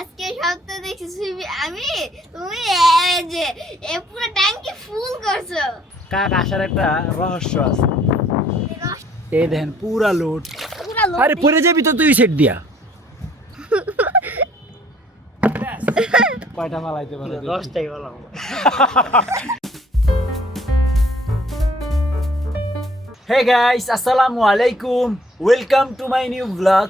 আজকে সপ্তাহ দেখছি আমি তুমি যে এ পুরো ট্যাঙ্কি ফুল করছো। কাক আসার একটা রহস্য আছে। এই দেখেন পুরা লোড। আরে পরে যাবি তো তুই সেট দিয়া। কয়টা ফালাইতে পারো? 10টাই বললাম। Hey guys, আসসালামু আলাইকুম, welcome to my new blog.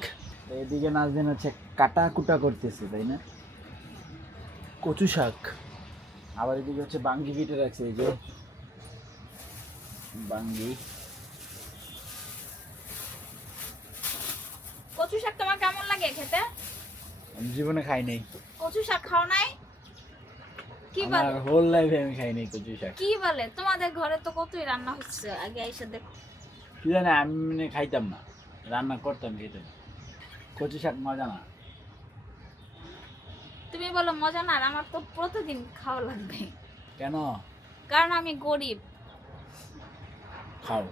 এদিকে নাজদিন হচ্ছে কাটা কুটা করতেছে, তাই না? কচু শাক, আবার এদিকে হচ্ছে বাঙ্গি কেটে রাখছে। এই যে বাঙ্গি। কচু শাক তোমার কেমন লাগে খেতে? আমি জীবনে খাই নাই কচু শাক খাও নাই? কি আমার বলে? হোল লাইফে আমি খাই নাই কচু শাক। কি বলে? তোমাদের ঘরে তো কতই রান্না হচ্ছে, আগে এসে দেখ। কি জানি, আমি মানে খাইতাম না, রান্না করতাম, খেতাম। কচু শাক মজা না। তুমি বলো মজা না, আর আমার তো প্রতিদিন খাওয়া লাগবে, কেন? কারণ আমি গরিব। খাও,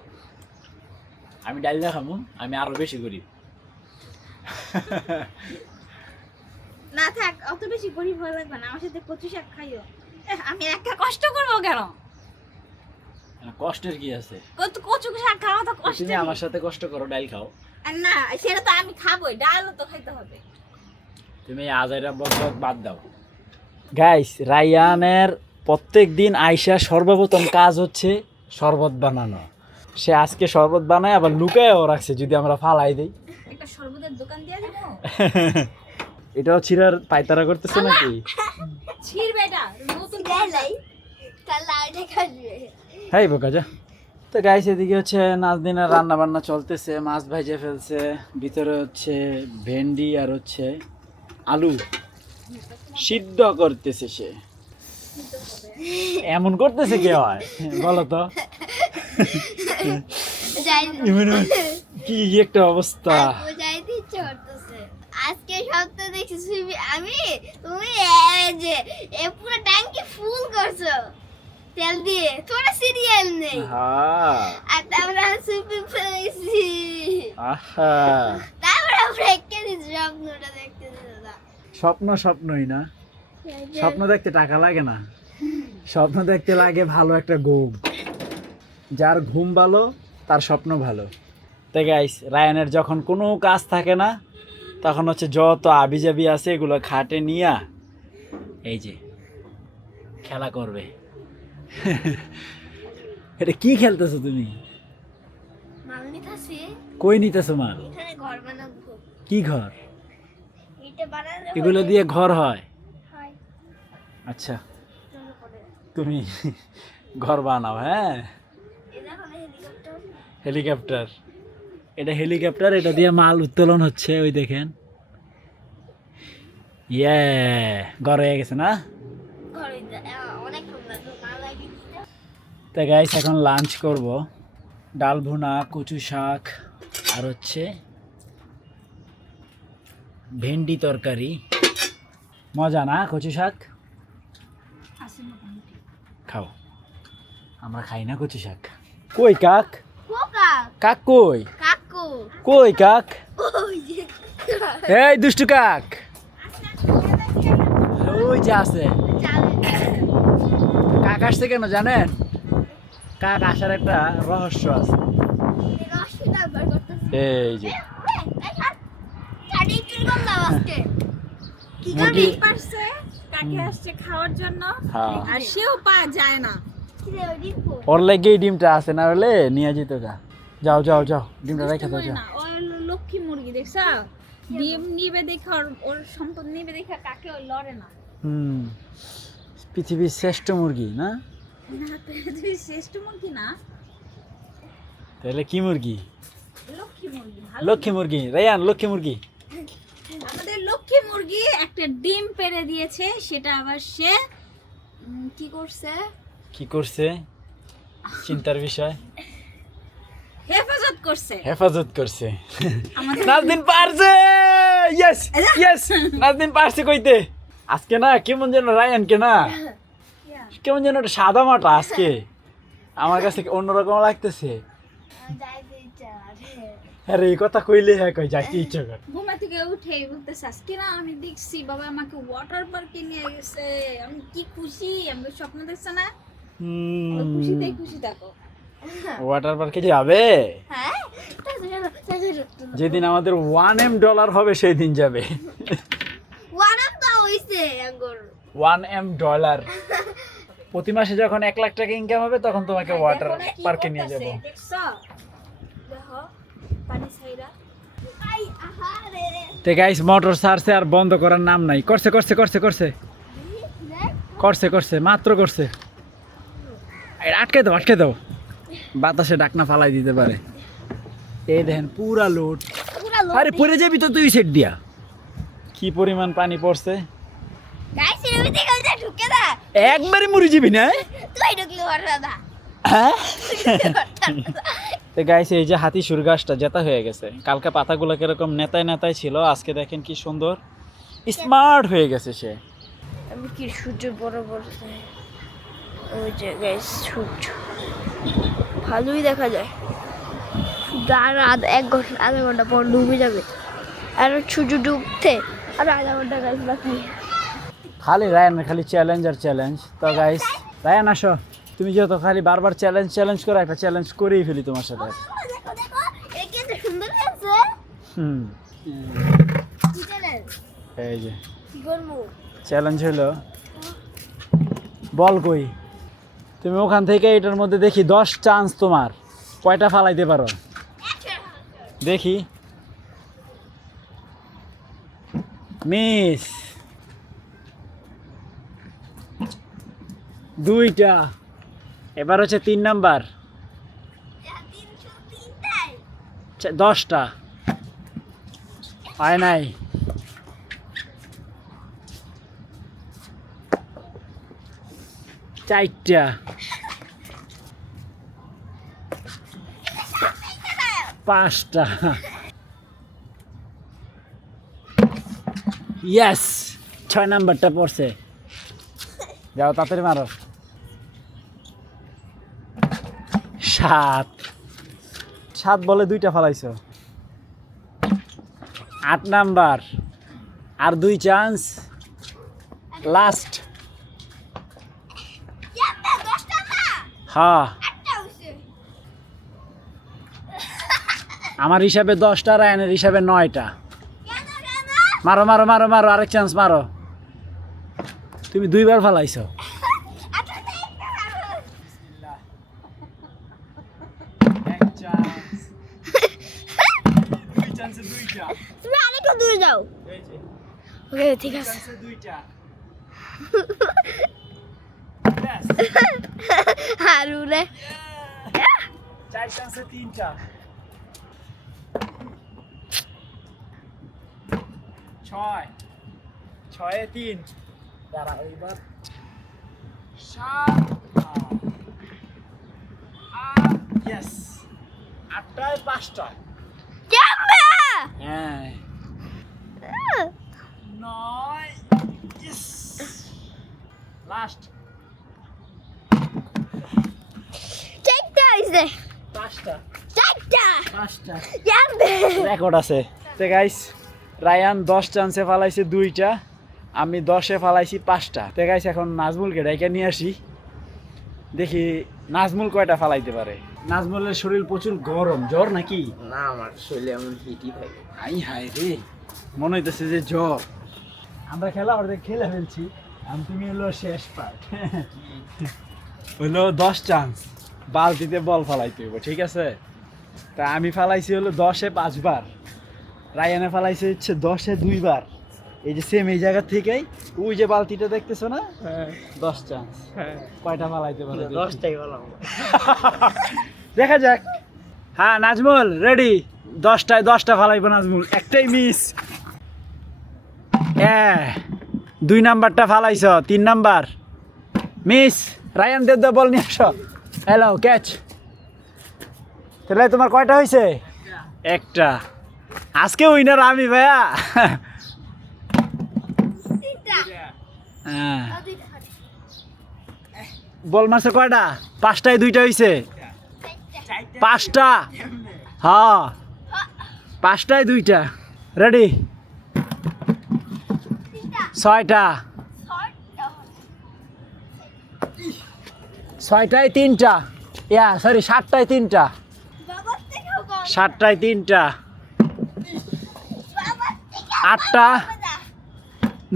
আমি ডাল দিয়ে খাবো, আমি আরো বেশি করি। না থাক, অত বেশি গরিব হয়ে লাগবে না, আমার সাথে কচু শাক খাইও। আমি একা কষ্ট করবো কেন? কষ্টের কি আছে? কচু শাক খাওয়া তো কষ্ট। তুমি আমার সাথে কষ্ট করো, ডাল খাও। না, সেটা তো আমি খাবোই, ডালও তো খাইতে হবে। তুমি আজাইরা বকবক বাদ দাও। গাইস, রায়ানের প্রত্যেক দিন আইসা সর্বপ্রথম কাজ হচ্ছে শরবত বানানো। সে আজকে শরবত বানায় আবার লুকায়ও রাখছে, যদি আমরা ফালাই দেই। একটা শরবতের দোকান দিয়ে দেবো। এটাও ছিড়ার পায়তারা করতেছে নাকি? ছিড়বে এটা, নতুন দেলাই কাল লাইটে খাবে। হাই বোকা যা। তো গাইস, এদিকে হচ্ছে নাজদিনের রান্না বান্না চলতেছে, মাছ ভাজে ফেলছে, ভিতরে হচ্ছে ভেন্ডি আর হচ্ছে আলু সিদ্ধ করতেছে। সে এমন করতেছে কে হয় বলো তো? যাই কি একটা অবস্থা। যাইতে ইচ্ছে করতেছে। আজকে সপ্তাহ দেখছি আমি তুমি যে এ পুরো ট্যাঙ্কি ফুল করছো তেল দিয়ে, তোরা সিরিয়াল নেই। হ্যাঁ, আর তারপরে আমি সুইপিং ফেলেছি, আহা, তারপরে আমরা একে স্বপ্নটা দেখতেছি দাদা। স্বপ্নই না, স্বপ্ন দেখতে টাকা লাগে না, স্বপ্ন দেখতে লাগে ভালো একটা ঘুম। যার ঘুম ভালো তার স্বপ্ন ভালো। তাই গাইস, রায়ানের যখন কোনো কাজ থাকে না, তখন হচ্ছে যত আবিজাবি আছে এগুলো খাটে নিয়া এই যে খেলা করবে। এটা কি খেলতেছো তুমি? মাল নিতাছি, কই নিতেছো মাল? এখানে ঘর বানাবো। কি ঘর? এটা বানালে এগুলো দিয়ে ঘর হয়? হয়। আচ্ছা, চলো করে। তুমি ঘর বানাও। হ্যাঁ, এই দেখো না হেলিকপ্টার। হেলিকপ্টার, এটা হেলিকপ্টার, এটা দিয়ে মাল উত্তোলন হচ্ছে। ওই দেখেন, ইয়ে ঘর হয়ে গেছে না? ঘরে অনেক ঠান্ডা তো না লাগে। তাই গাইস, এখন লাঞ্চ করব। ডাল ভুনা, কচু শাক আর হচ্ছে ভেন্ডি তরকারি। মজা না কচু শাক? আছে মোটামুটি। খাও, আমরা খাই না কচু শাক। কই কাক? পোকা কাক কই? কাকু কই কাক? ওই যে এই দুষ্টু কাক, ওই যে আছে। কাক আসছে কেন জানেন? কাক আসার একটা রহস্য আছে। রসটা বার করতেছে। এই যে চাটি চুল করলাম আজকে। কি মুরগি। করবি? পারছে কাকে আসছে খাওয়ার জন্য, হ্যাঁ, আর সেও পাওয়া যায় না। কি রে ওই ডিম্পু? ওর লেগে এই ডিমটা আছে, না হলে নিয়ে যেত গা। যাও যাও যাও, ডিমটা রেখে দাও, যাও। না, ও হলো লক্ষ্মী মুরগি, দেখছা? ডিম নিবে দেখা, ওর সম্পদ নিবে দেখা কাকে ও লড়ে না। হুম, পৃথিবীর শ্রেষ্ঠ মুরগি না? না, তুই শ্রেষ্ঠ মুরগি না, তাহলে কি মুরগি? লক্ষ্মী মুরগি। ভালো। লক্ষ্মী মুরগি, রায়ান লক্ষ্মী মুরগি। আমাদের লক্ষ্মী মুরগি একটা ডিম পেড়ে দিয়েছে, সেটা আবার সে কি করছে? কি করছে? চিন্তার বিষয়। হেফাজত করছে। হেফাজত করছে। আমাদের নাজদিন পারছে, ইয়েস ইয়েস, নাজদিন পারছে কইতে। আজকে না কেমন যেন রায়ানকে না কেমন যেন একটা সাদা মাটা আজকে আমার কাছে অন্যরকম লাগতেছে। যাইতে ইচ্ছা করে। আরে এই কথা কইলে হ্যাঁ কই যাইতে ইচ্ছা করে। ঘুমা থেকে উঠে বলতেছে আজকে না আমি দেখছি বাবা আমাকে ওয়াটার পার্কে নিয়ে গেছে, আমি কি খুশি, আমি স্বপ্ন দেখছে না, খুশিতেই খুশি থাকো। ওয়াটার পার্কে যাবে? হ্যাঁ যেদিন আমাদের $1M হবে সেই দিন যাবে। ওয়ারাম তো হইছে আগর $1M প্রতি মাসে যখন 1 লাখ টাকা ইনকাম হবে তখন তোমাকে ওয়াটার পার্কে নিয়ে যাব। দেখছো দেখো পানি ছাইরা আই আহারে তে গাইস মোটর সারছে আর বন্ধ করার নাম নাই। করছে করছে করছে করছে করছে করছে মাত্র করছে। এই আটকে দাও বাতাসে ডাকনা ফালাই দিতে পারে। এই দেখেন পুরা লোড। পুরা লোক আরে পড়ে যাবি তো তুই সেট দিয়া। কি পরিমাণ পানি পড়ছে গাইস এর ভিতরে কইতে ঢুকে দা একবারে মরে যাবি না। তুই ঢুকলি ওয়ারাদা হ্যাঁ তো গাইস এই যে হাতি সুর গাছটা জেতা হয়ে গেছে। কালকে পাতাগুলো কিরকম নেতায় নেতায় ছিল, আজকে দেখেন কি সুন্দর স্মার্ট হয়ে গেছে সে। আমি কি সূর্য বড় বড় ওই যে গাইস সূর্য ভালোই দেখা যায়। আর আধা ঘন্টা পর ডুবে যাবে, আর সূর্য ডুবতে আর আধা ঘন্টা গাইস বাকি। খালি রায়ানের খালি চ্যালেঞ্জ আর চ্যালেঞ্জ। তো গাইস রায়ান আসো, তুমি যেহেতু খালি বারবার চ্যালেঞ্জ করে একটা চ্যালেঞ্জ করেই ফেলি তোমার সাথে। দেখো দেখো এটা কি সুন্দর লাগছে। হুম কি চ্যালেঞ্জ? এই যে কি করবো? চ্যালেঞ্জ হলো বল কই তুমি ওখান থেকে এটার মধ্যে দেখি 10 চান্স তোমার, কয়টা ফালাইতে পারো দেখি। মিস 2টা, এবার হচ্ছে 3 নাম্বার 10টা হয় নাই। 4টা 5টা ইয়েস 6 নাম্বারটা পড়ছে। যাও তাড়াতাড়ি মারো। 7 বলে 2টা ফালাইছো। 8 নাম্বার আর 2 চান্স লাস্ট। হ্যাঁ আমার হিসাবে 10টা, রায়ানের হিসাবে 9টা। মারো মারো মারো মারো আরেক চান্স মারো। তুমি 2বার ফালাইছো। তুমি আরেকটু দূরে যাও। ওকে ঠিক আছে। হারু রে 4 চান্সে 3টা। 6 3 দাঁড়া এইবার 7 ইয়েস 8টায় 5টা। জাম্বা হ্যাঁ 9 ইয়েস লাস্ট। চারটা হইছে। 5টা চারটা 5টা জাম্বা রেকর্ড আছে। তো গাইস রায়ান 10 চান্সে ফালাইছে 2টা, আমি 10-এ ফালাইছি 5টা। তো গাইস এখন নাজমুলকে ডাইকা নিয়ে আসি, দেখি নাজমুল কয়টা ফালাইতে পারে। নাজমুলের শরীর প্রচুর গরম, জ্বর নাকি? না আমার শরীরে এমন হিটই থাকে। আই হাই রে, মনে হইতেছে যে জ্বর। আমরা খেলা অর্ধেক খেলে ফেলছি, আমি তুমি হলো শেষ পার্ট। হলো 10 চান্স বালতিতে বল ফালাইতে হইব, ঠিক আছে? তা আমি ফালাইছি হলো 10-এ 5 বার, রায়ানে ফালাইছে হচ্ছে 10-এ 2 বার। এই যে সেম এই জায়গা থেকেই ওই যে বালতিটা দেখতেছো না, 10 চান্স। কয়টা ফালাইতে পারো? 10টাই বললাম। দেখা যাক। হ্যাঁ নাজমুল রেডি, 10টায় 10টা ফালাইবো নাজমুল, একটাই মিস। 2 নাম্বারটা ফালাইছ, 3 নাম্বার মিস। রায়ান দেব বল নিয়ে আসো। Hello catch. তাহলে তোমার কয়টা হয়েছে? একটা। আজকে উইনার আমি ভাইয়া। হ্যাঁ বল মারছে কয়টা? 5টায় 2টা হয়েছে। 5টা। হ্যাঁ 5টায় 2টা রেডি 6টা 6টায় 3টা সরি 7টায় 3টা 7টায় 3টা 8টা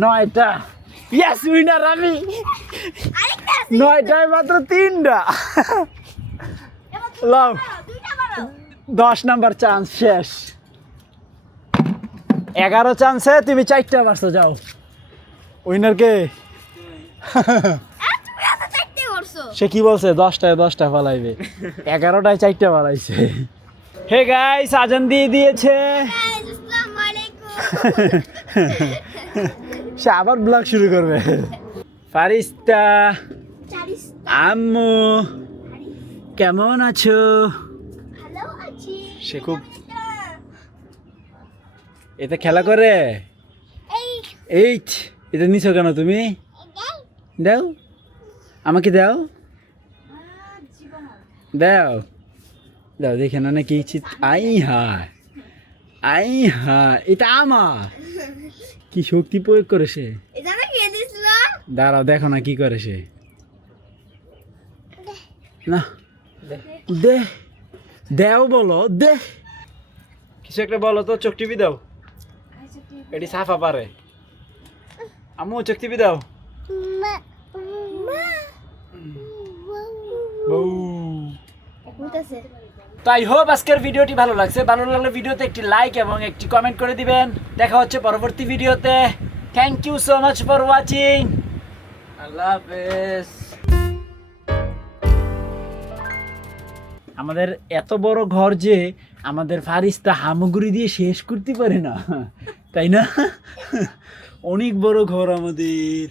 9টা ইয়েস উইনার আমি 9টায় মাত্র 3টা লাও 10 নাম্বার চান্স শেষ 11 চান্সে তুমি 4টা মারছো যাও উইনার কে সে কি বলছে 10টায় 10টা পালাইবে 11টায় 4টা পালাইছে হে গাইস আজান দিয়ে দিয়েছে সে আবার ব্লগ শুরু করবে ফারিস্তা আম্মু কেমন আছো সে খুব এতে খেলা করে এইট এটা নিছো কেন তুমি দাও আমাকে দাও দাও দাও দেখে না নাকি আই হ্যাঁ এটা আমার কি শক্তি প্রয়োগ করে সে দাঁড়াও দেখো না কি করে সে না দে দেও বলো দে কিছু একটা বলো তো চোখ টিপি দাও এটি সাফা পারে আম্মু চোখ টিপি দাও তাই হোপ আজকের ভিডিওটি ভালো লাগছে ভালো লাগলে ভিডিওতে একটি লাইক এবং একটি কমেন্ট করে দিবেন দেখা হচ্ছে পরবর্তী ভিডিওতে thank you so much for watching আল্লাহ হাফেজ আমাদের এত বড় ঘর যে আমাদের ফারিস্তা হামগুড়ি দিয়ে শেষ করতে পারে না তাই না অনেক বড় ঘর আমাদের